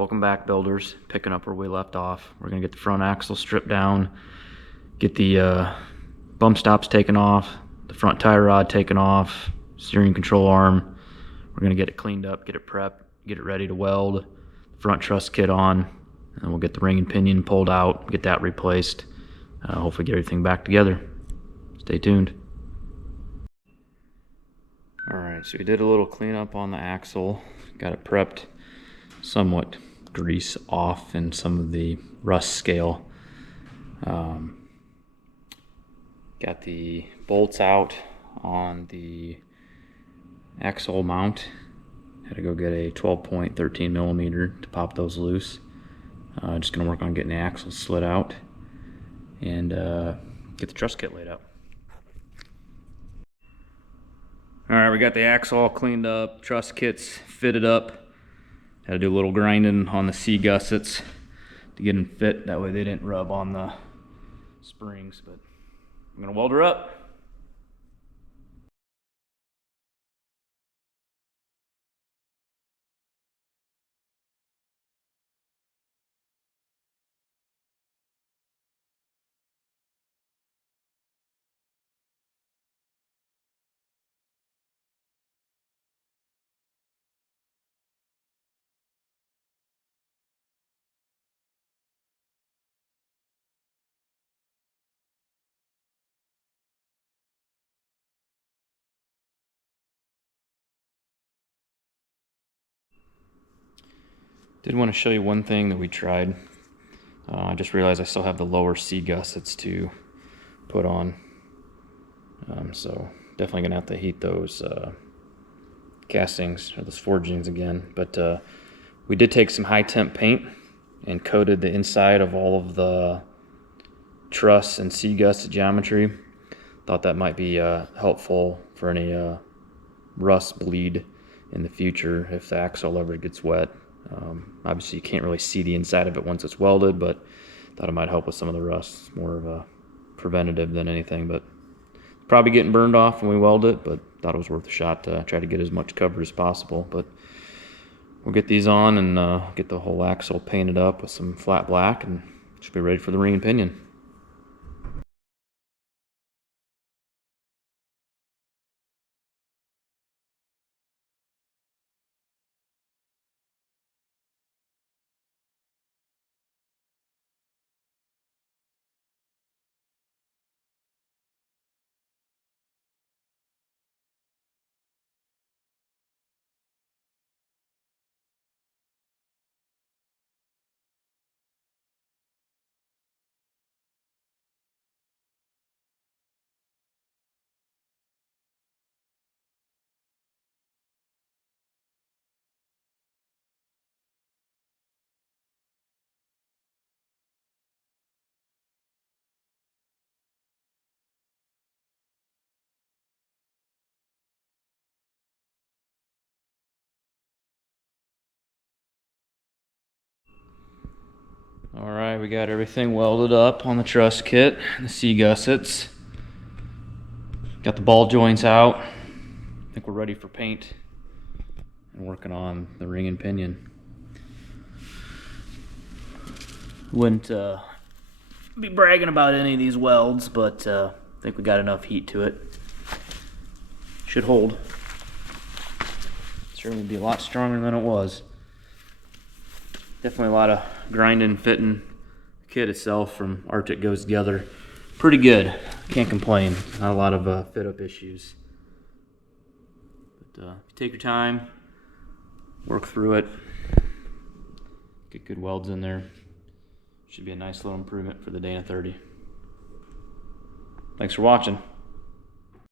Welcome back, builders. Picking up where we left off. We're gonna get the front axle stripped down, get the bump stops taken off, the front tie rod taken off, steering control arm. We're gonna get it cleaned up, get it prepped, get it ready to weld, front truss kit on, and we'll get the ring and pinion pulled out, get that replaced. Hopefully get everything back together. Stay tuned. Alright, so we did a little cleanup on the axle, got it prepped, somewhat grease off and some of the rust scale. Got the bolts out on the axle mount. Had to go get a 12.13 millimeter to pop those loose. Just gonna work on getting the axle slid out and get the truss kit laid out. Alright, we got the axle all cleaned up, truss kits fitted up. Had to do a little grinding on the C gussets to get them fit, that way they didn't rub on the springs, but I'm gonna weld her up. Did want to show you one thing that we tried. I just realized I still have the lower C gussets to put on. So definitely gonna have to heat those castings or those forgings again. But we did take some high temp paint and coated the inside of all of the truss and C gusset geometry. Thought that might be helpful for any rust bleed in the future if the axle ever gets wet. Obviously you can't really see the inside of it once it's welded, but thought it might help with some of the rust. It's more of a preventative than anything, but probably getting burned off when we weld it, but thought it was worth a shot to try to get as much cover as possible. But we'll get these on and get the whole axle painted up with some flat black and should be ready for the ring and pinion. Alright, we got everything welded up on the truss kit, the C gussets. Got the ball joints out. I think we're ready for paint and working on the ring and pinion. Wouldn't be bragging about any of these welds, but I think we got enough heat to it. Should hold. Certainly be a lot stronger than it was. Definitely a lot of grinding, fitting. The kit itself from Artec goes together pretty good. Can't complain. Not a lot of fit up issues. But if you take your time, work through it, get good welds in there, should be a nice little improvement for the Dana 30. Thanks for watching.